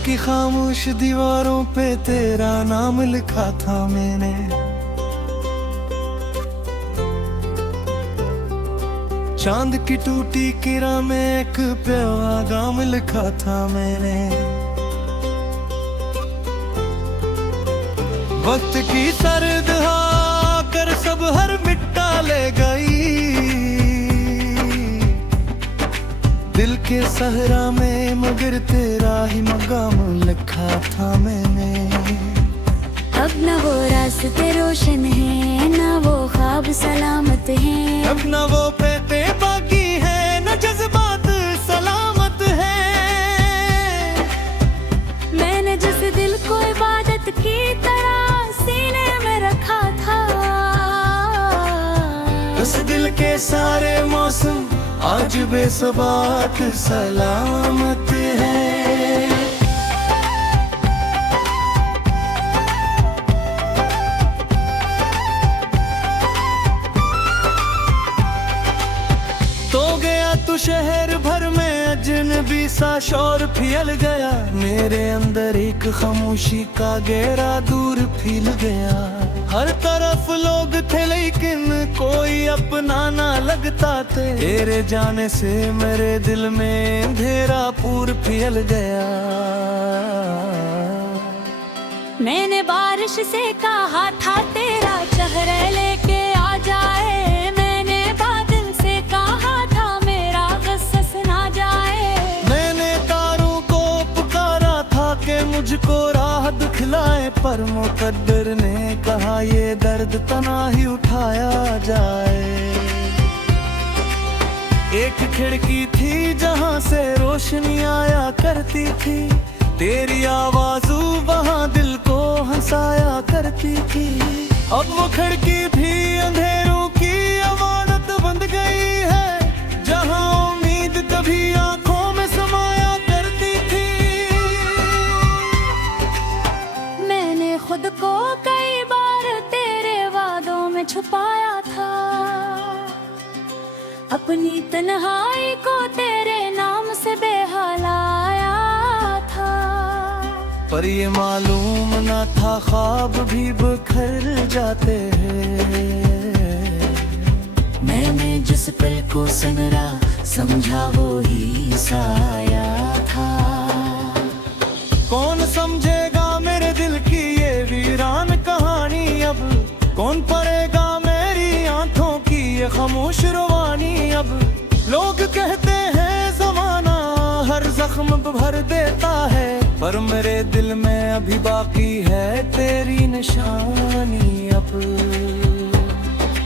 की खामोश दीवारों पे तेरा नाम लिखा था मैंने। चांद की टूटी किरण में एक पैगाम लिखा था मैंने। वक्त की सर्द हवा कर सब हर मिटा ले गई दिल के सहरा में, मगर तेरा ही मकाम लिखा था मैंने। अब न वो रास्ते रोशन है, न वो ख्वाब सलामत है। अब न वो पैते बाकी है, न जज्बात सलामत है। मैंने जिस दिल को इबादत की तरह सीने में रखा था, उस दिल के सारे मौसम आज बेसबात सलामत है। तो गया तू शहर भर में, अजनबी सा शोर फैल गया। मेरे अंदर एक खामोशी का गहरा दूर फैल गया। हर तरफ लोग थे लेकिन कोई अपना ना लगता थे। तेरे जाने से मेरे दिल में अंधेरा पूर फैल गया। मैंने बारिश से कहा था तेरा चेहरा लेके आ जाए। मैंने बादल से कहा था मेरा गस्स ना जाए। मैंने तारों को पुकारा था कि मुझको राह दिखलाए, पर मुकद्दर ने कहा ये दर्द तना ही उठाया जाए। एक खिड़की थी जहां से रोशनी आया करती थी, तेरी आवाज़ वहां दिल को हंसाया करती थी। अब वो खिड़की भी अंधेरों की अमानत बन गई है, जहां उम्मीद कभी आंखों में समाया करती थी। मैंने खुद को कई बार तेरे वादों में छुपाया था, अपनी तन्हाई को तेरे नाम से बेहलाया था। पर ये मालूम न था ख्वाब भी बिखर जाते हैं। मैंने जिस पल को सनरा समझा वो ही साया था। कौन समझेगा मेरे दिल की ये वीरान कहानी अब, कौन पढ़ेगा मेरी आंखों की ये खामोश रवानी अब। लोग कहते हैं जमाना हर जख्म भर देता है, पर मेरे दिल में अभी बाकी है तेरी निशानी अब।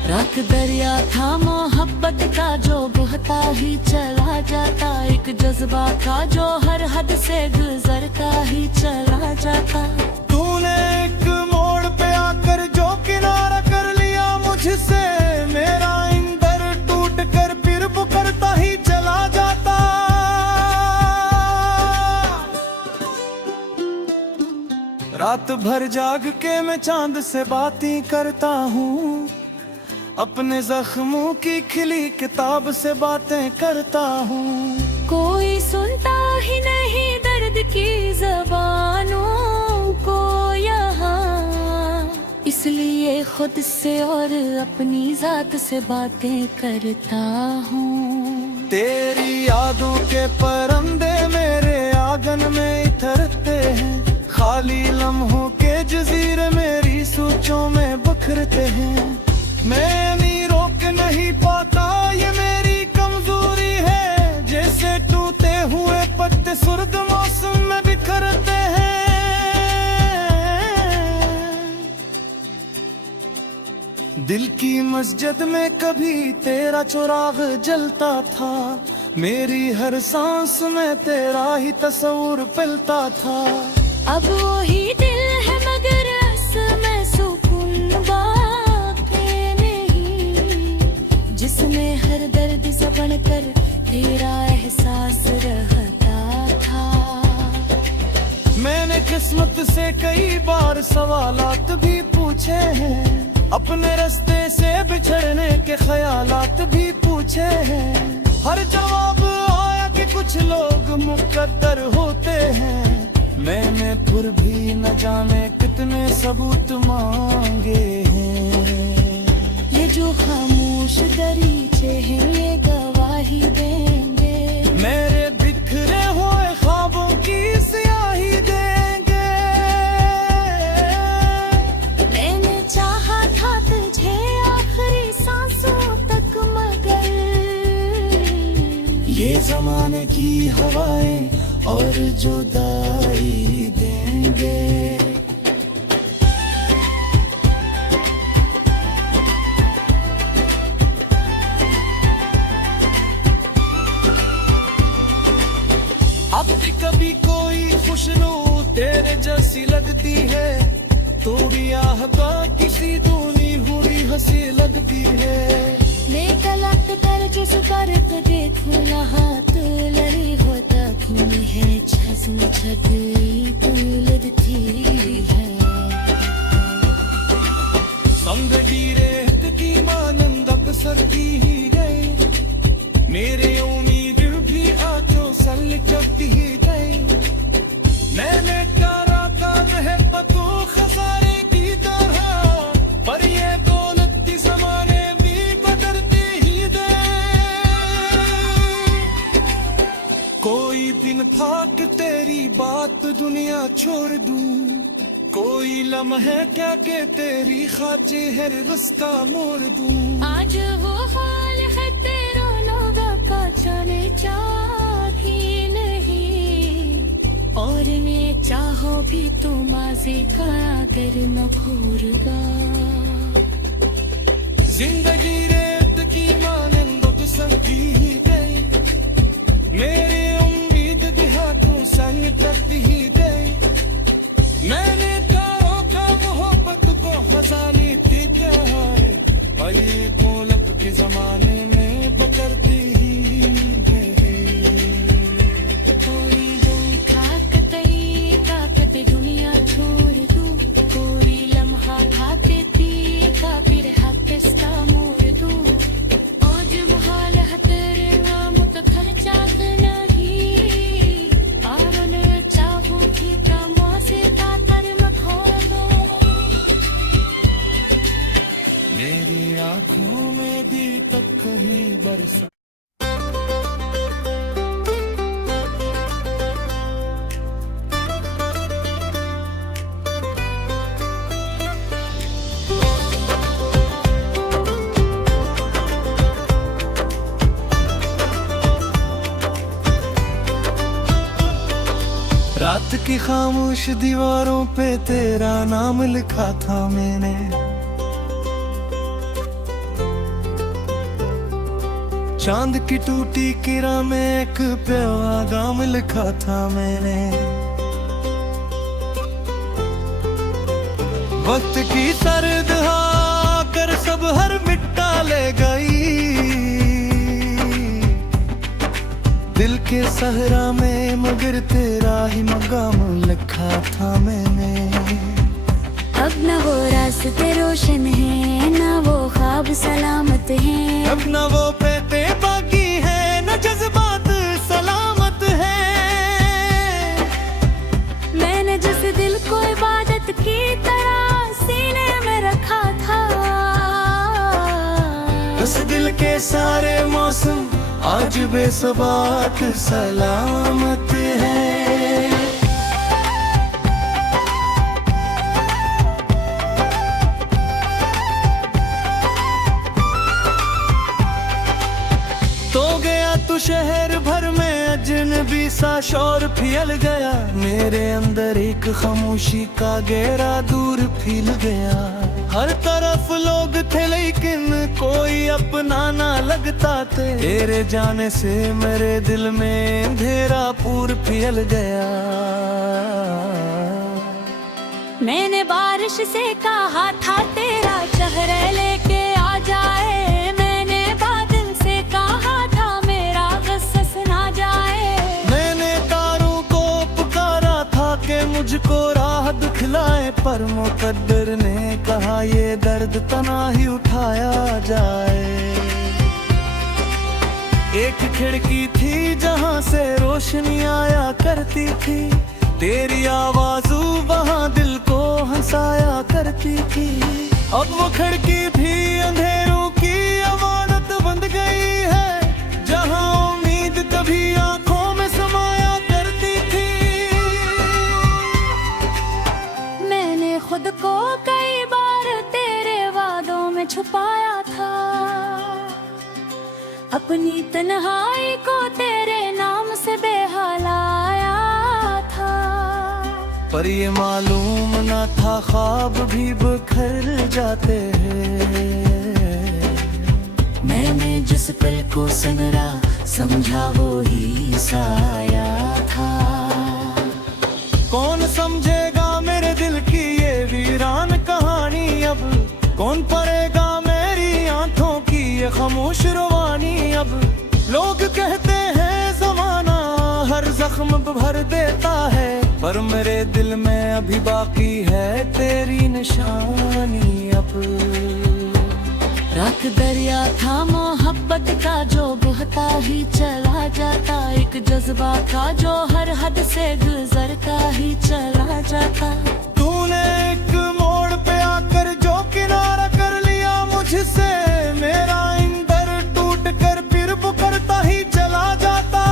रात दरिया था मोहब्बत का जो बहता ही चला जाता, एक जज्बा का जो हर हद से गुजरता ही चला जाता। तूने एक मोड़ पे आकर जो किनारा कर लिया मुझसे, मेरा इंदर टूट कर फिर पुकारता ही चला जाता। रात भर जाग के मैं चांद से बातें करता हूँ, अपने जख्मों की खिली किताब से बातें करता हूँ। कोई सुनता ही नहीं दर्द की ज़बानों को यहाँ, इसलिए खुद से और अपनी जात से बातें करता हूँ। तेरी यादों के परंदे मेरे आंगन में इतरते हैं, खाली लम्हों के जजीरे मेरी सोचों में बिखरते हैं। मैं नहीं रोक नहीं पाता ये मेरी कमजोरी है, जैसे टूटे हुए पत्ते सुर्द मौसम में बिखरते हैं। दिल की मस्जिद में कभी तेरा चिराग जलता था, मेरी हर सांस में तेरा ही तस्वीर पलता था। अब वही दिल है मगर में सुकून बातें नहीं, जिसमें हर दर्द से बनकर तेरा एहसास रहता था। मैंने किस्मत से कई बार सवालात भी पूछे हैं, अपने रास्ते से बिछड़ने के ख्यालात भी पूछे हैं। हर जवाब आया कि कुछ लोग मुकद्दर होते हैं, मैंने फिर भी न जाने कितने सबूत मांगे हैं। ये जो खामोश दरीचे हैं ये गवाही देंगे, मेरे बिखरे हुए ख्वाबों की स्याही देंगे। मैंने चाहा था तुझे आखिरी सांसों तक मगर ये जमाने की हवाएं और जुदाई देंगे। अब भी कभी कोई खुशनू तेरे जैसी लगती है, तो भी आहता किसी दूनी हुई हंसी लगती है। मैं तलक कर जो सुकरत देखूं ना हाथ लड़ी होता खून है छसम छतरी तू लगती है। संग रेत की मानंद अक्सर की ही गए, मेरे उम्मीद भी आंखों से लिखती ही गई। मैंने करा काम है पतू खसारे की तरह, पर ये दौलत की जमाने भी बदलती ही दे। कोई दिन था कि तेरी बात दुनिया छोड़ दूं, कोई लम्हे क्या के तेरी खातिर रास्ता मोड़ दूं। आज वो हाल है तेरा लोगा का चले चाही नहीं, और मैं चाहो भी तो माज़ी का अगर न भूलगा। जिंदगी रेत की मानंद संगी ही गई, मेरी उम्मीद देहातों संग करती ही गई। मैंने करो का मोहब्बत को खजानी थी क्या है, ये दौलत के जमाने में बदलती ही गई। कोई ताकत तेरी ताकत दुनिया छोड़ दूं, कोई लम्हा खाते थी का फिर हक इसका मोड़ दूं। आज मुहाल है तेरे नाम का खर्चा नहीं, और मैं चाहूं कि कमा से ताकर मखोड़ दो। मेरी आँखों में भी तक कभी बरसा। रात की खामोश दीवारों पे तेरा नाम लिखा था मैंने, चांद की टूटी किरा में एक पैगाम लिखा था मैंने। वक्त की सर्द हवा कर सब हर मिटा ले गई, दिल के सहरा में मगर तेरा ही मकाम लिखा था मैंने। अब न वो रास्ते रोशन है न वो ख्वाब सलामत है, अब न वो पेते बाकी है न जज्बात सलामत है। मैंने जिस दिल को इबादत की तरह सीने में रखा था, उस दिल के सारे मौसम आज बेसबात सलामत है। तो गया तू शहर भर में अजनबी सा शोर फैल गया, मेरे अंदर एक खामोशी का गहरा दूर फैल गया। हर तरफ लोग थे लेकिन कोई अपना ना लगता थे, तेरे जाने से मेरे दिल में अंधेरा पूर फैल गया। मैंने बारिश से कहा था तेरा चेहरा लेके आ जाए, मैंने बादल से कहा था मेरा गस्स ना जाए। मैंने तारों को पुकारा था कि मुझको राह दिखलाए, पर मुकद्दर ने कहा ये दर्द तना ही उठाया जाए। एक खिड़की थी जहां से रोशनी आया करती थी, तेरी आवाज वहाँ दिल को हंसाया करती थी। अब वो खिड़की भी अंधेरों की अमानत बन गई है, जहाँ उम्मीद कभी आंखों में समाया करती थी। मैंने खुद को कई बार तेरे वादों में छुपाया था, अपनी तन्हाई को तेरे नाम से बेहलाया था। पर ये मालूम न था ख्वाब भी बिखर जाते हैं। मैंने जिस पल को सनरा समझा वो ही साया था। कौन समझेगा मेरे दिल की ये वीरान कहानी अब, कौन पढ़ेगा मेरी आंखों की ये खामोश रवानी अब। लोग कहते हैं जमाना हर जख्म भर देता है, पर मेरे दिल में अभी बाकी है तेरी निशानी अब। रात दरिया था मोहब्बत का जो बहता ही चला जाता, एक जज्बा था जो हर हद से गुजरता ही चला जाता। तूने एक मोड़ पे आकर जो किनारा कर लिया मुझसे, मेरा इंदर टूट कर फिर पुकारता ही चला जाता।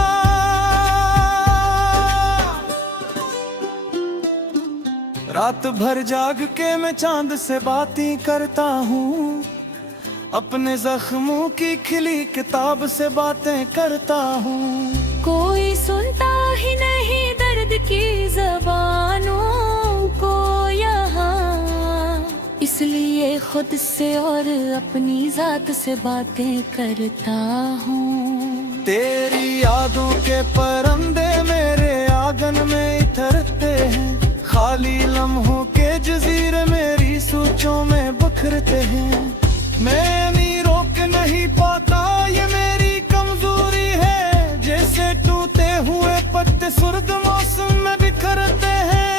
रात भर जाग के मैं चांद से बातें करता हूँ, अपने जख्मों की खिली किताब से बातें करता हूँ। कोई सुनता ही नहीं दर्द की ज़बानों को यहाँ, इसलिए खुद से और अपनी जात से बातें करता हूँ। तेरी यादों के परंदे मेरे आंगन में इतरते हैं, खाली लम्हों के जजीरे मेरी सोचों में बिखरते हैं। मैं नहीं रोक नहीं पाता ये मेरी कमजोरी है, जैसे टूटे हुए पत्ते सुर्द मौसम में बिखरते हैं।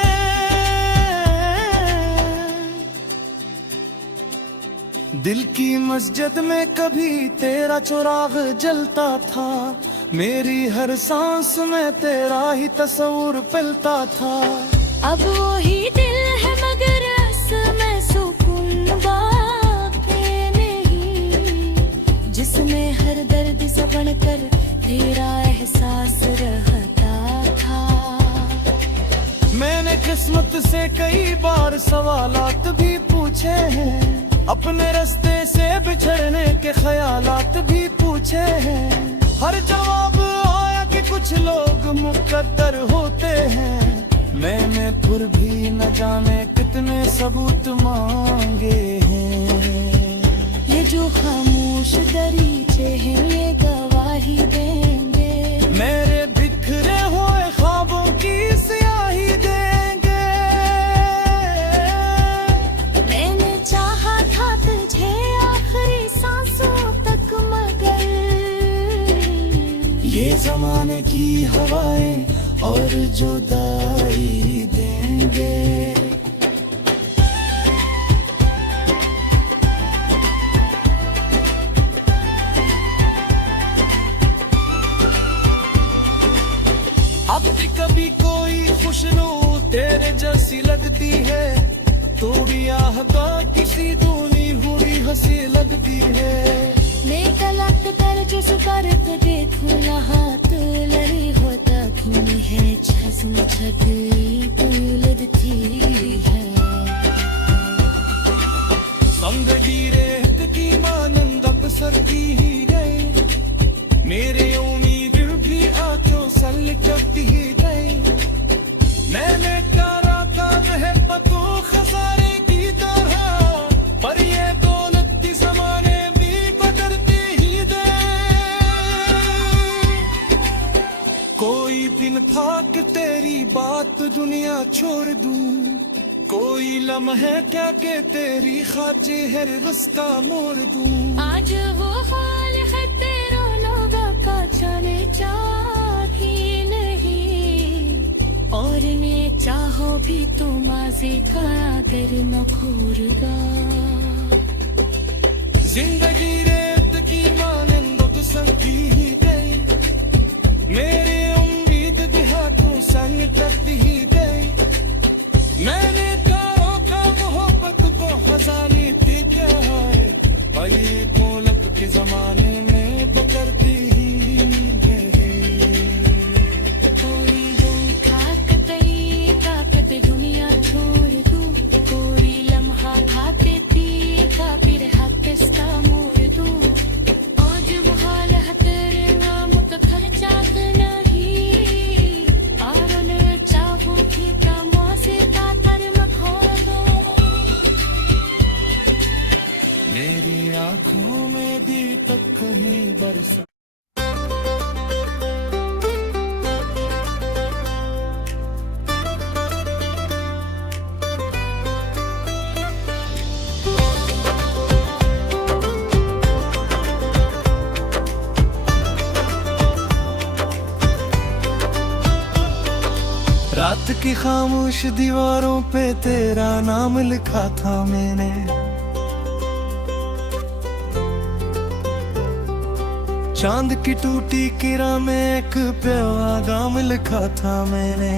दिल की मस्जिद में कभी तेरा चिराग जलता था, मेरी हर सांस में तेरा ही तस्वीर पलता था। अब वही दिल है मगर में सुकून बातें नहीं, जिसमें हर दर्द से बनकर तेरा एहसास रहता था। मैंने किस्मत से कई बार सवालात भी पूछे हैं, अपने रास्ते से बिछड़ने के ख्यालात भी पूछे हैं। हर जवाब आया कि कुछ लोग मुकद्दर होते हैं, मैंने फिर भी न जाने कितने सबूत मांगे हैं। ये जो खामोश दरीचे हैं ये गवाही देंगे, मेरे बिखरे हुए ख्वाबों की स्याही देंगे। मैंने चाहा था तुझे आखिरी सांसों तक मगर ये जमाने की हवाएं और जुदाई देंगे। अब भी कभी कोई खुशनू तेरे जैसी लगती है, तो भी आहगा किसी दूनी हुई हंसी लगती है। मैं तलाक कर जो सुकर तो देखूं यहाँ तो लड़ी होता खून है छसम छती तू लगती है। जिंदगी रेत की मानंद सरती ही गई, मेरे उम्मीद भी आंखों से लिपटती ही गई। मैंने करा था महबतों खसारे की तरह, पर ये दौलत की ज़माने भी बदलती ही दे। कोई दिन था कि तेरी बात दुनिया छोड़ दूं, कोई लम्हे क्या के तेरी खातिर रास्ता मोड़ दूं। आज वो हाल है तेरा लोगों का जाने चाहती नहीं, और मैं चाहो भी तो माज़ी का अगर न खोरगा। जिंदगी रेत की मानंद सरती ही गई, मेरे उम्मीद देहातों संग करती ही गई। वक्त की खामोश दीवारों पे तेरा नाम लिखा था मैंने। चांद की टूटी किरण में एक पैगाम लिखा था मैंने।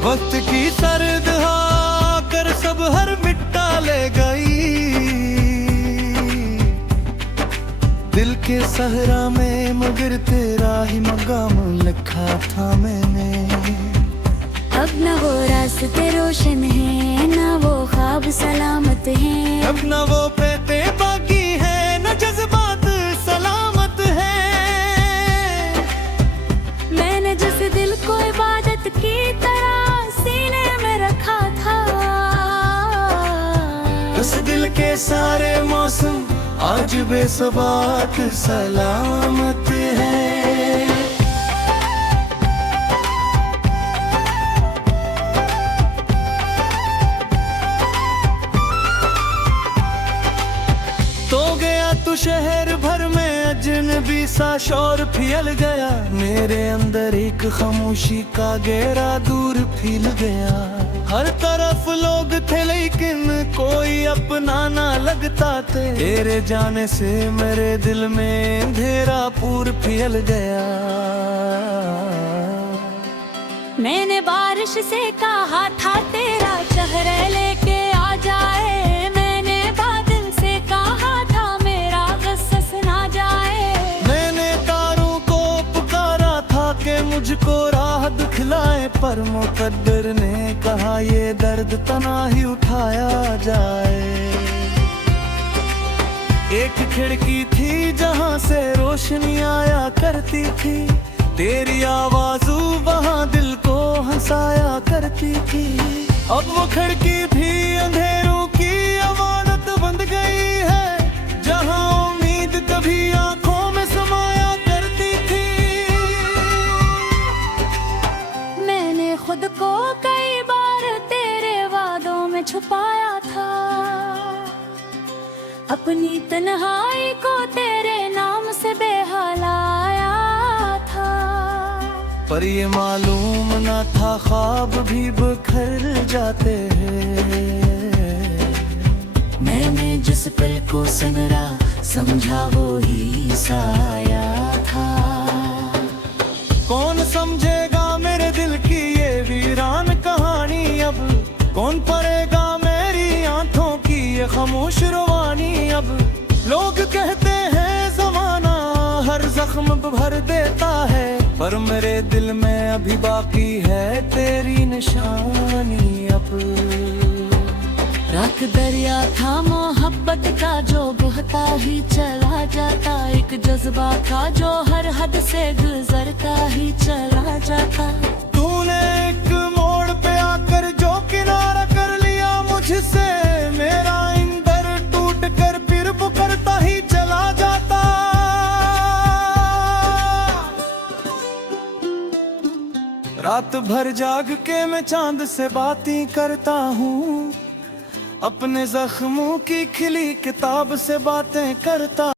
वक्त की सर्द हवा कर सब हर मिटा ले गई। दिल के सहरा में मगर तेरा ही मकाम लिखा था मैंने। अब न वो रास्ते रोशन है, न वो ख्वाब सलामत है। अब न वो पेते बाकी है, न जज्बात सलामत है। मैंने जिस दिल को इबादत की तरह सीने में रखा था, उस दिल के सारे मौसम आज बेसबात सलामत है। तो गया तू शहर भर में अजनबी सा शोर फैल गया। मेरे अंदर एक खामोशी का गहरा दूर फैल गया। हर तरफ लोग थे लेकिन कोई अपना ना लगता थे। तेरे जाने से मेरे दिल में अंधेरा पूर फैल गया। मैंने बारिश से कहा था तेरा चेहरा लेके आ जाए। मैंने बादल से कहा था मेरा गस्स ना जाए। मैंने तारों को पुकारा था कि मुझको राह दिखलाए, पर मुकद्दर ने कहा ये दर्द तना ही उठाया जाए। एक खिड़की थी जहां से रोशनी आया करती थी। तेरी आवाज़ वहां दिल को हंसाया करती थी। अब वो खिड़की भी अंधेरों की अमानत बन गई है, जहां उम्मीद कभी आंखों में समाया करती थी। मैंने खुद को कई बार तेरे वादों में छुपाया था। अपनी तन्हाई को तेरे नाम से बेहलाया था। पर ये मालूम न था ख्वाब भी बिखर जाते हैं। मैंने जिस पल को सनरा समझा वो ही साया था। कौन समझेगा मेरे दिल की ये वीरान कहानी अब? कौन पढ़ेगा मेरी आंखों की ये खामोश रवानी अब? लोग कहते हैं ज़माना हर जख्म भर देता है, पर मेरे दिल में अभी बाकी है तेरी निशानी अब। राख दरिया था मोहब्बत का जो बहता ही चला जाता। एक जज्बा था जो हर हद से गुजरता ही चला जाता। तूने एक मोड़ पे आकर जो किनारा कर लिया मुझसे, मेरा इंदर टूट कर फिर पुकारता ही चला जाता। रात भर जाग के मैं चांद से बातें करता हूँ। अपने जख्मों की खिली किताब से बातें करता